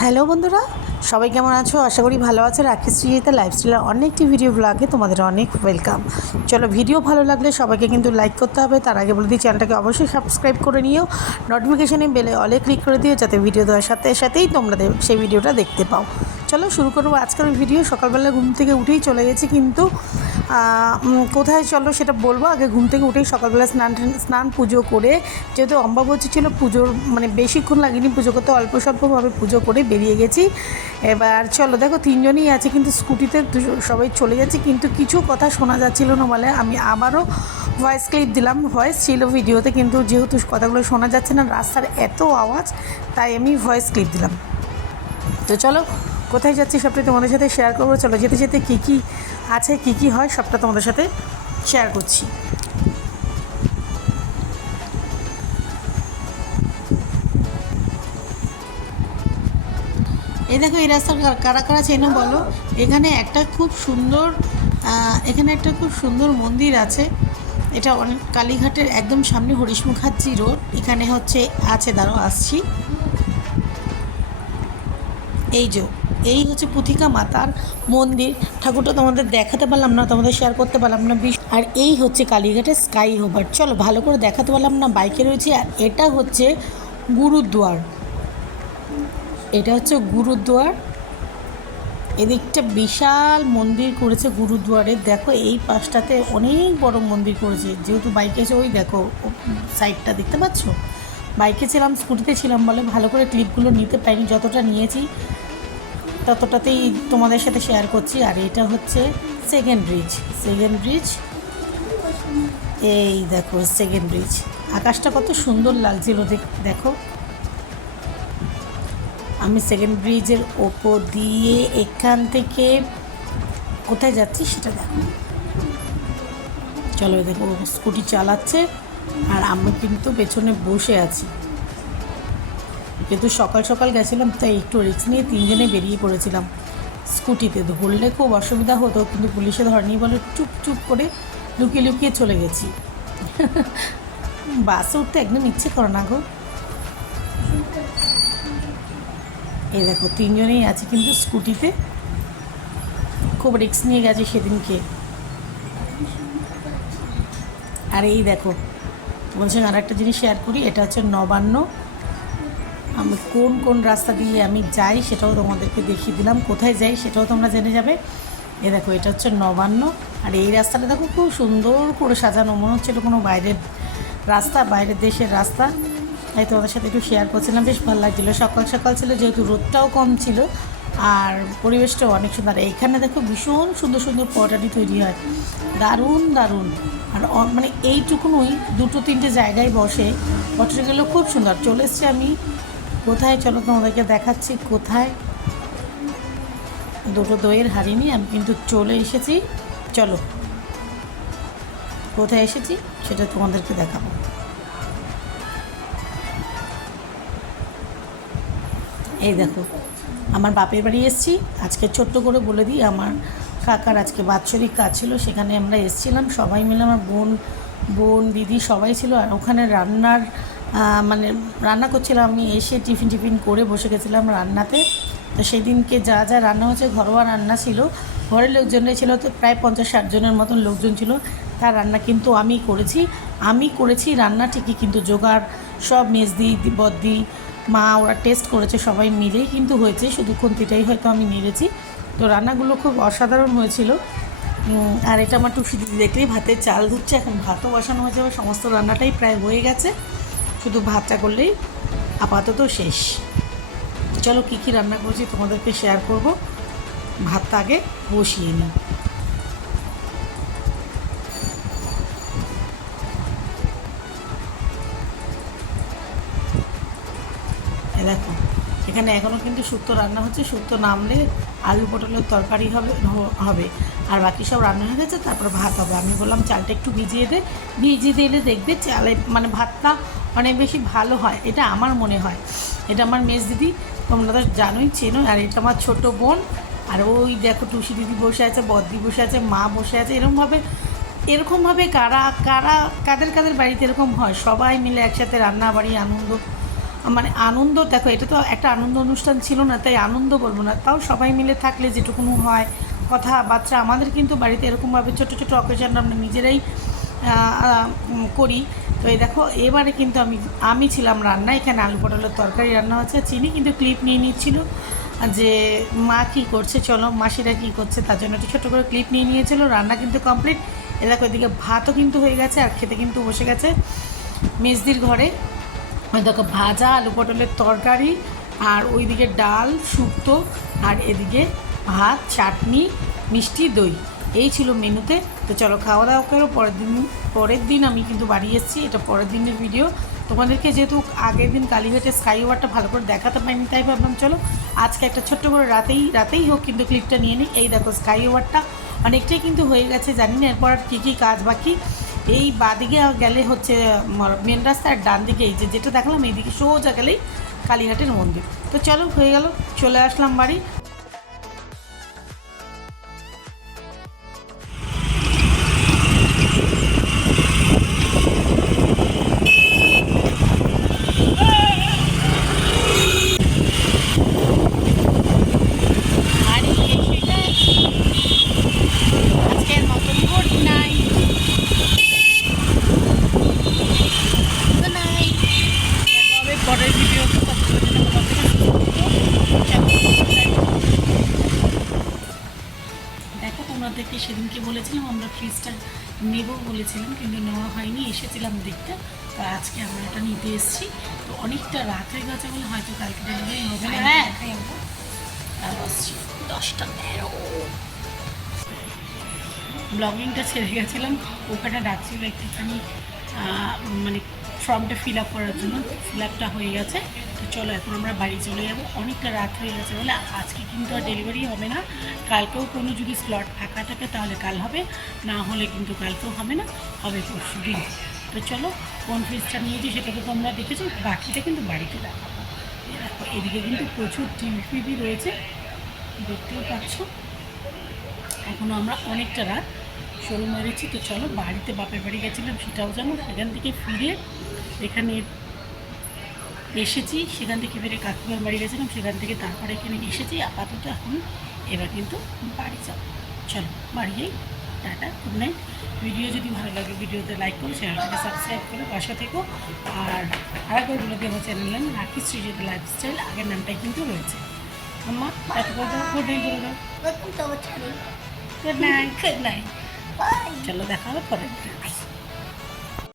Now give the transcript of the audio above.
Hello বন্ধুরা, সবাই কেমন আছো? আশা করি ভালো আছো। রাখি শ্রীজিতা লাইফস্টাইলের অনেকটি ভিডিও ব্লগে তোমাদের অনেক ওয়েলকাম চলো ভিডিও ভালো লাগলে সবাইকে কিন্তু লাইক করতে হবে। তার আগে বলে দিই চ্যানেলটাকে অবশ্যই সাবস্ক্রাইব করে নিও। নোটিফিকেশানে বেলে অলে ক্লিক করে দিও, যাতে ভিডিও দেওয়ার সাথে সাথেই তোমরা সেই ভিডিওটা দেখতে পাও। চলো শুরু করব। আজকের ভিডিও সকালবেলা ঘুম থেকে উঠেই চলে গেছি কিন্তু কোথায় চলো সেটা বলব? আগে ঘুম থেকে উঠেই সকালবেলা স্নান স্নান পুজো করে, যেহেতু অম্বাবচী ছিল, পুজোর মানে বেশিক্ষণ লাগেনি, পুজো করতে অল্প স্বল্পভাবে পুজো করে বেরিয়ে গেছি। এবার চলো, দেখো তিনজনই আছে কিন্তু স্কুটিতে সবাই চলে যাচ্ছে, কিন্তু কিছু কথা শোনা যাচ্ছিল না বলে আমি আবারও ভয়েস ক্লিপ দিলাম। ভয়েস ছিল ভিডিওতে, কিন্তু যেহেতু কথাগুলো শোনা যাচ্ছে না, রাস্তার এত আওয়াজ, তাই আমি ভয়েস ক্লিপ দিলাম। তো চলো কোথায় যাচ্ছি সবটাই তোমাদের সাথে শেয়ার করব। চলো, যেতে যেতে কী কী আছে, কী কী হয়, সবটা তোমাদের সাথে শেয়ার করছি। এই দেখো, এই রাস্তা কারা- কারা চেনো বলো? এখানে একটা খুব সুন্দর এখানে একটা খুব সুন্দর মন্দির আছে। এটা অনেক কালীঘাটের একদম সামনে হরিশমুখাচ্ছি রোড। এখানে হচ্ছে, আছে দাঁড়ো আসছি। এই যে, এই হচ্ছে পুথিকা মাতার মন্দির। ঠাকুরটা তোমাদের দেখাতে পারলাম না, তোমাদের শেয়ার করতে পারলাম না। বিশ- আর এই হচ্ছে কালীঘাটের স্কাই হোভার চলো, ভালো করে দেখাতে পারলাম না, বাইকে রয়েছে। আর এটা হচ্ছে গুরুদ্বার। এটা হচ্ছে গুরুদ্বার। এদিকটা বিশাল মন্দির করেছে গুরুদুয়ারে দেখো, এই পাশটাতে অনেক বড় মন্দির করেছে। যেহেতু বাইকে এসে ওই দেখো সাইডটা দেখতে পাচ্ছ? বাইকে ছিলাম, স্কুটিতে ছিলাম বলে ভালো করে ক্লিপগুলো নিতে পারিনি, যতটা নিয়েছি। ততটাতেই তোমাদের সাথে শেয়ার করছি। আর এটা হচ্ছে সেকেন্ড ব্রিজ সেকেন্ড ব্রিজ এই দেখো সেকেন্ড ব্রিজ আকাশটা কত সুন্দর লাগছিল দেখ- আমি সেকেন্ড ব্রিজের ওপর দিয়ে এখান থেকে কোথায় যাচ্ছি সেটা দেখো। চলো দেখো স্কুটি চালাচ্ছে, আর আমি কিন্তু পেছনে বসে আছি। যেহেতু সকাল সকাল গেছিলাম, তাই একটু রিস্ক নিয়ে তিনজনে বেরিয়ে পড়েছিলাম। স্কুটিতে ধরলে খুব অসুবিধা হতো, কিন্তু পুলিশে ধরেনি বলে চুপ চুপ করে লুকিয়ে লুকিয়ে চলে গেছি। বাসে উঠতে একদম ইচ্ছে করে না গো। এই দেখো, তিনজনেই আছে কিন্তু স্কুটিতে। খুব রিস্ক নিয়ে গেছে সেদিনকে। আর এই দেখো সঙ্গে আর একটা জিনিস শেয়ার করি, এটা হচ্ছে নবান্ন। আমি কোন কোন রাস্তা দিয়ে আমি যাই সেটাও তোমাদেরকে দেখিয়ে দিলাম। কোথায় যাই সেটাও তোমরা জেনে যাবে। এ দেখো, এটা হচ্ছে নবান্ন। আর এই রাস্তাটা দেখো, খুব সুন্দর করে সাজানো। মনে হচ্ছিল কোনো বাইরের রাস্তা, বাইরের দেশের রাস্তা। তাই তোমাদের সাথে একটু শেয়ার করছিলাম। বেশ ভালো লাগছিল। সকাল সকাল ছিল, যেহেতু রোদটাও কম ছিল। আর পরিবেশটাও অনেক সুন্দর। এখানে দেখো, ভীষণ সুন্দর সুন্দর পটাটি তৈরি হয়। দারুণ দারুণ। আর মানে এইটুকুনই দুটো তিনটে জায়গায় বসে পটাটিগুলো খুব সুন্দর। চলে এসছি আমি কোথায়? চলো তোমাদেরকে দেখাচ্ছি কোথায়। দুটো দইয়ের হাড়ি নিয়ে আমি কিন্তু চলে এসেছি। চলো। কোথায় এসেছি? সেটা তোমাদেরকে দেখাবো। এই দেখো, আমার বাপের বাড়ি এসেছি। আজকে ছোট্ট করে বলে দিই, আমার কাকার আজকে বাৎসরিক কাজ ছিল, সেখানে আমরা এসেছিলাম। সবাই মিলে আমার বোন বোন, দিদি সবাই ছিল, আর ওখানে রান্নার মানে রান্না করছিলাম, আমি এসে টিফিন টিফিন করে বসে গেছিলাম রান্নাতে। তো সেদিনকে যা যা রান্না হয়েছে, ঘরোয়া রান্না ছিল। ঘরের লোকজনরাই ছিল তো প্রায় পঞ্চাশ ষাট জনের মতন লোকজন ছিল। তার রান্না কিন্তু আমি করেছি। আমি করেছি রান্না ঠিকই, কিন্তু জোগাড় সব মেজদি, বদ্দি, মা ওরা টেস্ট করেছে সবাই মিলেই কিন্তু হয়েছে। শুধু খুন্তিটাই হয়তো আমি নেড়েছি তো রান্নাগুলো খুব অসাধারণ হয়েছিল। আর এটা আমার টুসি দিদি দেখলেই ভাতের চাল ধুচ্ছে এখন ভাতও বসানো হয়েছে সমস্ত রান্নাটাই প্রায় হয়ে গেছে। শুধু ভাতটা করলেই আপাতত শেষ। চলো কী কী রান্না করছি তোমাদেরকে শেয়ার করব। ভাতটা আগে বসিয়ে নিই। দেখো, এখানে এখনও কিন্তু শুক্তো রান্না হচ্ছে, শুক্তো নামলে আলু পটলের তরকারি হবে হবে। আর বাকি সব রান্না হয়ে গেছে, তারপর ভাত হবে। আমি বললাম চালটা একটু ভিজিয়ে দে। ভিজিয়ে দিলে দেখবে চালে মানে ভাতটা অনেক বেশি ভালো হয়, এটা আমার মনে হয়। এটা আমার মেজ দিদি, তোমরা তো জানোই, চেনো, আর এটা আমার ছোট বোন, আর ওই দেখো টুসি দিদি বসে আছে, বদ্দি বসে আছে, মা বসে আছে, এরকমভাবে এরকমভাবে কারা কারা, কাদের কাদের বাড়িতে এরকম হয়? সবাই মিলে একসাথে রান্না বাড়ি আনন্দ মানে আনন্দ, দেখো, এটা তো একটা আনন্দ অনুষ্ঠান ছিল না, তাই আনন্দ বলব না, তাও সবাই মিলে থাকলে যেটুকুনো হয়, কথাবার্তা আমাদের কিন্তু বাড়িতে এরকমভাবে ছোটো ছোটো অকেশন আমরা নিজেরাই করি। তো এই দেখো, এবারে কিন্তু আমি আমি ছিলাম রান্না, এখানে আলু পটলের তরকারি রান্না হচ্ছে, চিনি কিন্তু ক্লিপ নিয়ে নিচ্ছিল। যে মা কী করছে, চলো, মাসিরা কী করছে, তার জন্য একটু ছোটো করে ক্লিপ নিয়ে নিয়েছিল, রান্না কিন্তু কমপ্লিট এ দেখো, এদিকে ভাতও কিন্তু হয়ে গেছে, আর খেতে কিন্তু বসে গেছে মেজদির ঘরে। ওই দেখো, ভাজা আলু পটলের তরকারি, আর ওইদিকে ডাল, শুক্তো, আর এদিকে ভাত, চাটনি, মিষ্টি, দই। এই ছিল মেনুতে। তো চলো খাওয়া দাওয়া করো, পরের দিন পরের দিন আমি কিন্তু বাড়ি এসেছি, এটা পরের দিনের ভিডিও তোমাদেরকে যেহেতু আগের দিন কালীঘাটে স্কাই ওয়ারটা ভালো করে দেখাতে পারিনি তাই ভাবলাম চলো আজকে একটা ছোট্ট করে রাতেই রাতেই হোক কিন্তু ক্লিপটা নিয়ে নিই। এই দেখো স্কাই ওয়ারটা অনেকটাই কিন্তু হয়ে গেছে, জানি না এরপর আর কী কী কাজ বাকি। এই বাদিকে গেলে হচ্ছে মেন রাস্তার ডান দিকে, এই যে যেটা দেখলাম, এইদিকে সোজা গেলেই কালীঘাটের মন্দির। তো চলো হয়ে গেল, চলে আসলাম বাড়ি। বলেছিলাম আমরা ফ্রিজটা নেব বলেছিলাম কিন্তু নেওয়া হয়নি এসেছিলাম দেখতে। তো আজকে আমরা এটা নিতে এসেছি। তো অনেকটা রাত হয়ে গেছে বলে হয়তো কালকে ডেলিভারি হবে না। হ্যাঁ। আসছি দশটা তেরো। ব্লগিংটা ছেড়ে গেছিলাম। ওখানে ডাকছিল একটুখানি মানে ফর্মটা ফিল আপ করার জন্য ফিল আপটা হয়ে গেছে। তো চলো এখন আমরা বাড়ি চলে যাব। অনেকটা রাত হয়ে গেছে বলে আজকে কিন্তু আর ডেলিভারি হবে না। কালকেও কোনো যদি স্লট ফাঁকা থাকে তাহলে কাল হবে, না হলে কিন্তু কালকেও হবে না, হবে পরশু দিন। তো চলো, কোন ফ্রিজটা নিয়েছি সেটা তো তোমরা দেখেছ, বাকিটা কিন্তু বাড়িতে দেখাবো দেখো, এদিকে কিন্তু প্রচুর টিভি ফিভি রয়েছে, দেখতেও পাচ্ছ। এখনও আমরা অনেকটা রাত শুরু মেরেছি। তো চলো, বাড়িতে বাপের বাড়ি গেছিলাম, সেটাও জানো, সেখান থেকে ফিরে এখানে এসেছি সেখান থেকে ফিরে কাকিমার বাড়ি গেছিলাম সেখান থেকে তারপরে এখানে এসেছি আপাতত এখন এবার কিন্তু বাড়ি যাব। চলো বাড়ি যাই টাটা গুড নাইট ভিডিও যদি ভালো লাগে ভিডিওতে লাইক করো চ্যানেলটাকে সাবস্ক্রাইব করো পাশে থেকো। আর আরেকবার বলে দেবো চ্যানেল নাম রাখি শ্রীজিৎ লাইফস্টাইল আগের নামটাই কিন্তু রয়েছে। আম্মা টাটা করে দাও গুড নাইট বলে দাও. গুড নাইট গুড নাইট চলো দেখা হবে দিন।